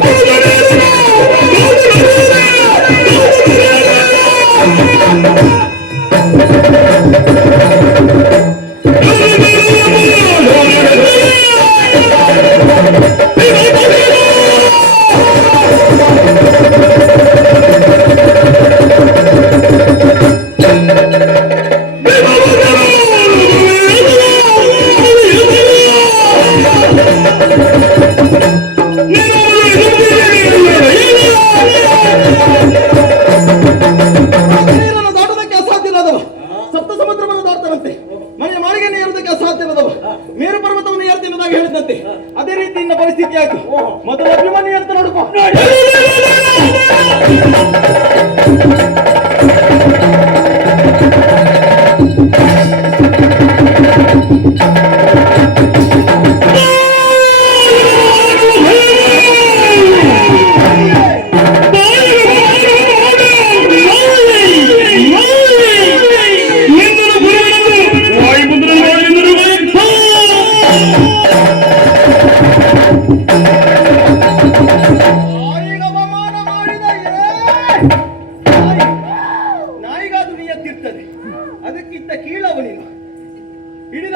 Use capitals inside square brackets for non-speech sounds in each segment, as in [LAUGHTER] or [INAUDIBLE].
Let's. ಹೇಳಿದಂತೆ ಅದೇ ರೀತಿ ಇನ್ನ ಪರಿಸ್ಥಿತಿ ಆಯ್ತು ಮೊದಲು ಅಭಿಮಾನಿ ಅಂತ ನೋಡ್ಕೋ. ನಾಯಿಗೆ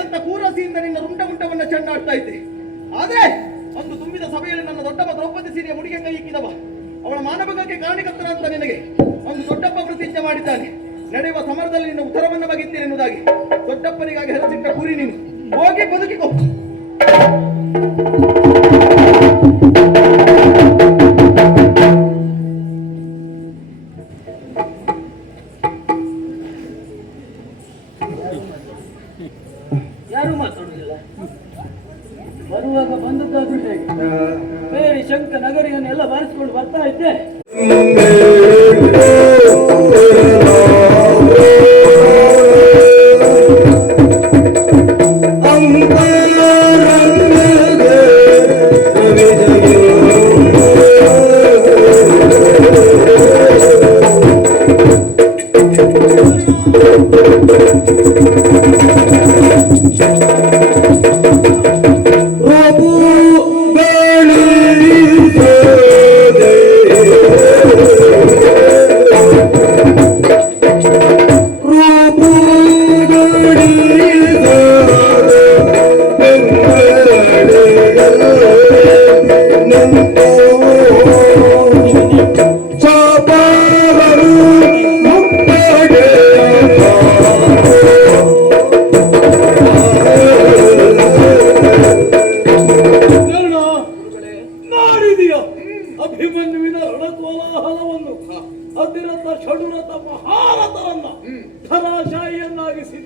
ಹಿಡಿದಂತ ಕೂರಸಿಯಿಂದ ನಿನ್ನ ರುಂಡ ಮುಂಡವನ್ನ ಚೆಂಡಾಡ್ತಾ ಇದ್ದೆ. ಆದ್ರೆ ಒಂದು ತುಂಬಿದ ಸಭೆಯಲ್ಲಿ ನನ್ನ ದೊಡ್ಡಪ್ಪ ದ್ರೌಪದಿ ಸೀರೆಯ ಮುಡಿಗೆ ಕೈ ಇಕ್ಕಿದವ. ಅವಳ ಮಾನವಗಕ್ಕೆ ಕಾರಣಕರ್ತರ ಅಂತ ನಿನಗೆ ಒಂದು ದೊಡ್ಡಪ್ಪ ಪ್ರತಿಜ್ಞೆ ಮಾಡಿದ್ದಾನೆ. ನಡೆಯುವ ಸಮರದಲ್ಲಿ ನಿನ್ನ ಉತ್ತರವನ್ನ ಬಗಿದ್ದೇನೆ ಎನ್ನುವುದಾಗಿ. ದೊಡ್ಡಪ್ಪನಿಗಾಗಿ ಹೆರಚಿಟ್ಟ ಕುರಿ ನೀನು. ಹೋಗಿ ಬದುಕಿಕೋ.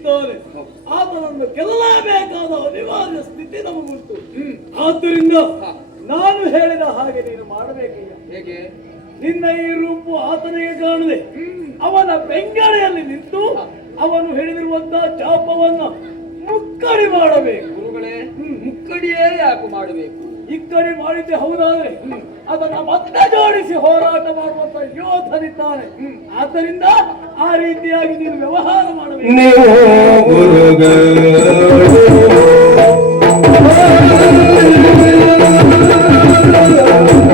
ಧರಾಶಾಹಿಯನ್ನಾಗಿಸಿದ್ದಾನೆ ಆತನನ್ನು ಗೆಲ್ಲಲೇಬೇಕಾದ ಅನಿವಾರ್ಯ ಸ್ಥಿತಿ ನಮಗುಂಟು. ಆದ್ದರಿಂದ ನಾನು ಹೇಳಿದ ಹಾಗೆ ನೀನು ಮಾಡಬೇಕಿಲ್ಲ ಹೇಗೆ? ನಿನ್ನ ಈ ರೂಪು ಆತನಿಗೆ ಕಾಣದೆ ಅವನ ಬೆಂಗಳೆಯಲ್ಲಿ ನಿಂತು ಅವನು ಹೇಳಿದಿರುವಂತಹ ಚಾಪವನ್ನು ಮುಕ್ಕಡಿ ಮಾಡಬೇಕು. ಗುರುಗಳೇ ಮುಕ್ಕಡಿಯೇ ಯಾಕೆ ಮಾಡಬೇಕು? ಇಕ್ಕಡಿ ಮಾಡಿದ್ದೆ ಹೌದಾದ್ರೆ? ಅದನ್ನ ಮತ್ತೆ ಜೋಡಿಸಿ ಹೋರಾಟ ಮಾಡುವಂತ ಯೋಧನಿದ್ದಾನೆ ಆದ್ದರಿಂದ ಆ ರೀತಿಯಾಗಿ ನೀನು ವ್ಯವಹಾರ ಮಾಡಬೇಕು. [LAUGHS]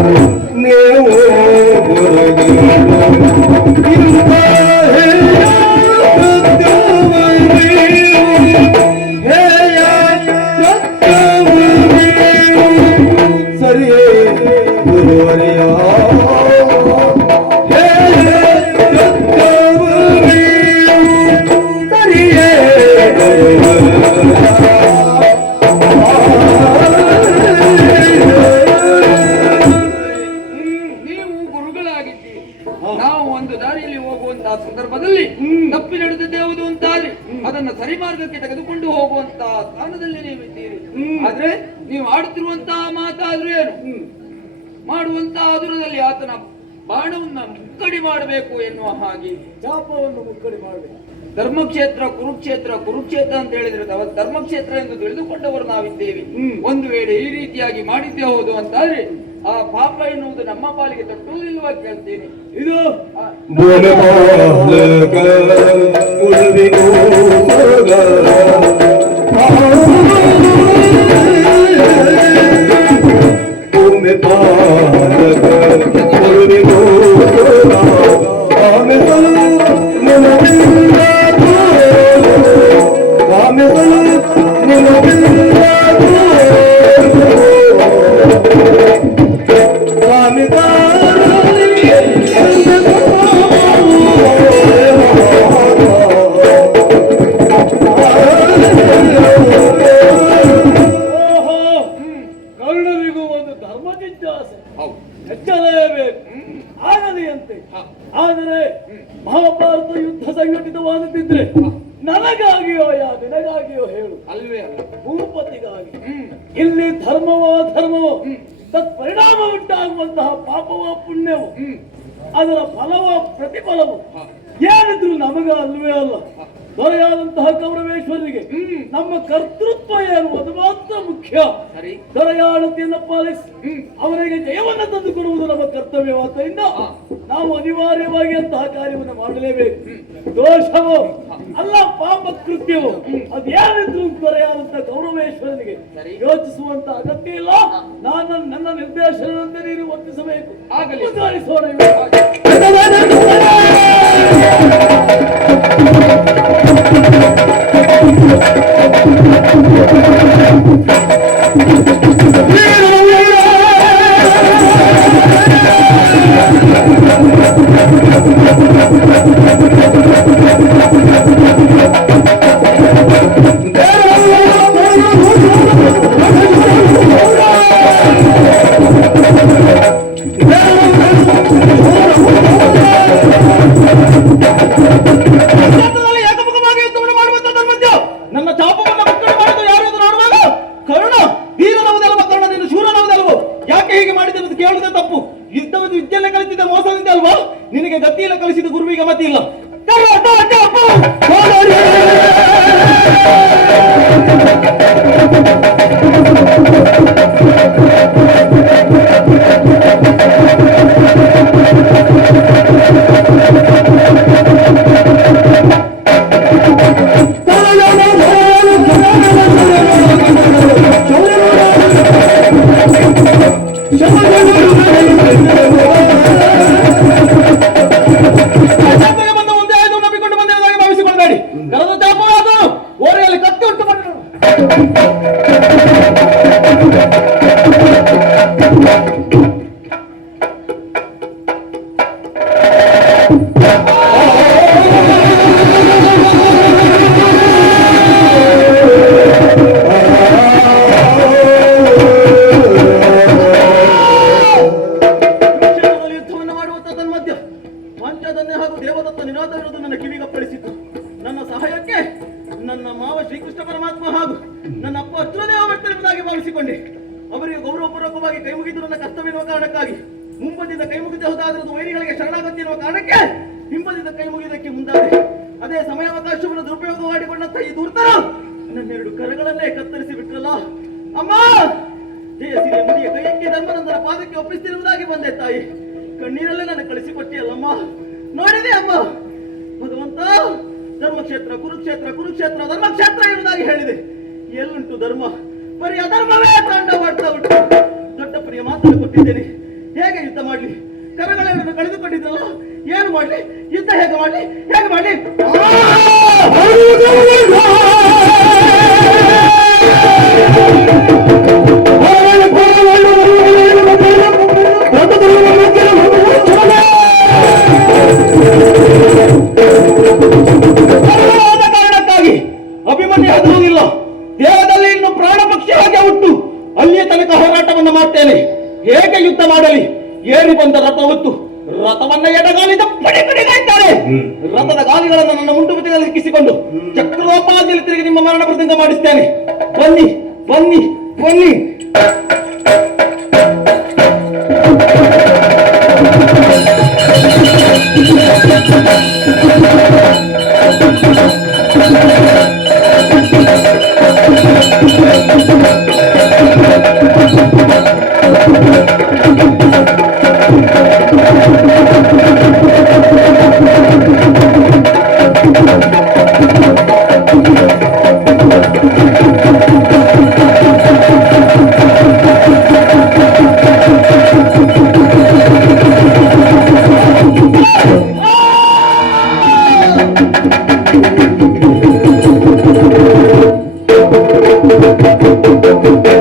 ಮಾಡುವಂತಹ ಆತನ ಬಾಣವನ್ನು ಮುಕ್ಕಡಿ ಮಾಡಬೇಕು ಎನ್ನುವ ಹಾಗೆ ಜಾಪವನ್ನು ಮುಕ್ಕಡಿ ಮಾಡಬೇಕು. ಧರ್ಮಕ್ಷೇತ್ರ ಕುರುಕ್ಷೇತ್ರ ಕುರುಕ್ಷೇತ್ರ ಅಂತ ಹೇಳಿದ್ರೆ ಧರ್ಮಕ್ಷೇತ್ರ ಎಂದು ತಿಳಿದುಕೊಂಡವರು ನಾವಿದ್ದೇವೆ. ಒಂದು ವೇಳೆ ಈ ರೀತಿಯಾಗಿ ಮಾಡಿದ್ದೇ ಹೌದು ಅಂತಾದ್ರೆ ಆ ಪಾಪ ಎನ್ನುವುದು ನಮ್ಮ ಪಾಲಿಗೆ ತಟ್ಟುವುದಿಲ್ವಾ ಕೇಳ್ತೇನೆ. ಇದು ಆದರೆ ಮಹಾಭಾರತ ಯುದ್ಧ ಸಂಘಟಿತವಾದದ್ದಿದ್ರೆ ನನಗಾಗಿಯೋ ಯಾ ನಿನಗಾಗಿಯೋ ಹೇಳು. ಅಲ್ವೇ ಅಲ್ಲ. ಭೂಪತಿಗಾಗಿ. ಇಲ್ಲಿ ಧರ್ಮವೋ ಧರ್ಮವೋ ತತ್ಪರಿಣಾಮ ಉಂಟಾಗುವಂತಹ ಪಾಪವೋ ಪುಣ್ಯವೋ ಅದರ ಫಲವೋ ಪ್ರತಿಫಲವೋ ಏನಿದ್ರು ನಮಗ ಅಲ್ವೇ ಅಲ್ಲ. ದೊರೆಯಾದಂತಹ ಗೌರವೇಶ್ವರಿಗೆ ನಮ್ಮ ಕರ್ತೃತ್ವ ಏನು ಅದು ಮಾತ್ರ ಮುಖ್ಯ. ಸರಿ. ದೊರೆಯಾಳತೆಯನ್ನು ಪಾಲಿಸಿ ಅವರಿಗೆ ಜಯವನ್ನು ತಂದು ಕೊಡುವುದು ನಮ್ಮ ಕರ್ತವ್ಯವಾದ್ದರಿಂದ ನಾವು ಅನಿವಾರ್ಯವಾಗಿ ಅಂತಹ ಕಾರ್ಯವನ್ನು ಮಾಡಲೇಬೇಕು. ದೋಷವೋ ಅಲ್ಲ ಪಾಪ ಕೃತ್ಯವೋ ಅದೇನಿದ್ರು ದೊರೆಯಾದಂತಹ ಗೌರವೇಶ್ವರನಿಗೆ. ಯೋಚಿಸುವಂತ ಅಗತ್ಯ ಇಲ್ಲ. ನಾನು ನನ್ನ ನಿರ್ದೇಶನದಂತೆ ನೀನು ವರ್ತಿಸಬೇಕು. ಆಗಲಿ. Thank you. கத்தியில கழிச்சிட்டு குருவிக மத்தி இல்லம் Thank you. ಕೈ ಮುಗಿಯುವುದಕ್ಕೆ ಮುಂದಾದೆ ಅದೇ ಸಮಯಾವಕಾಶವನ್ನು ದುರುಪಯೋಗ ಮಾಡಿಕೊಂಡಂತ ಈ ನನ್ನ ನನ್ನೆರಡು ಕರಗಳನ್ನೇ ಕತ್ತರಿಸಿ ಬಿಟ್ರಲ್ಲ? ಅಮ್ಮ! ಮುಡಿಯ ಕೈಯಕ್ಕೆ ಧರ್ಮನಂದರ ಪಾದಕ್ಕೆ ಒಪ್ಪಿಸ್ತಿರುವುದಾಗಿ ಬಂದೆ ತಾಯಿ. ಕಣ್ಣೀರಲ್ಲೇ ನನ್ನ ಕಳಿಸಿಕೊಟ್ಟಿಯಲ್ಲಮ್ಮ. ನೋಡಿದೆ ಅಮ್ಮ. ಭಗವಂತ, ಧರ್ಮಕ್ಷೇತ್ರ, ಕುರುಕ್ಷೇತ್ರ ಕುರುಕ್ಷೇತ್ರ, ಧರ್ಮಕ್ಷೇತ್ರ ಎಂಬುದಾಗಿ ಹೇಳಿದೆ. ಎಲ್ಲುಂಟು ಧರ್ಮ. ಬರೀ ಅಧರ್ಮವೇ ತಾಂಡವಾಡ್ತಾ ಉಂಟು. ದೊಡ್ಡ ಪ್ರಿಯ ಮಾತನ್ನು ಕೊಟ್ಟಿದ್ದೇನೆ. ಹೇಗೆ ಯುದ್ಧ ಮಾಡಲಿ? ಕರಗಳೆರಡನ್ನು ಕಳೆದುಕೊಂಡಿದ್ದಲ್ಲ? ಏನು ಮಾಡ್ಲಿ? ಯುದ್ಧ ಹೇಗೆ ಮಾಡಲಿ? ಹೇಗೆ ಮಾಡ್ಲಿ? ಬುತ್ತಿನಲ್ಲಿ ಚಕ್ರೋಪಾದಿಯಲ್ಲಿ ತಿರುಗಿ ನಿಮ್ಮ ಮರಣ ಪ್ರಸಂಗ ಮಾಡಿಸ್ತೇನೆ. ಬನ್ನಿ ಬನ್ನಿ ಬನ್ನಿ. Música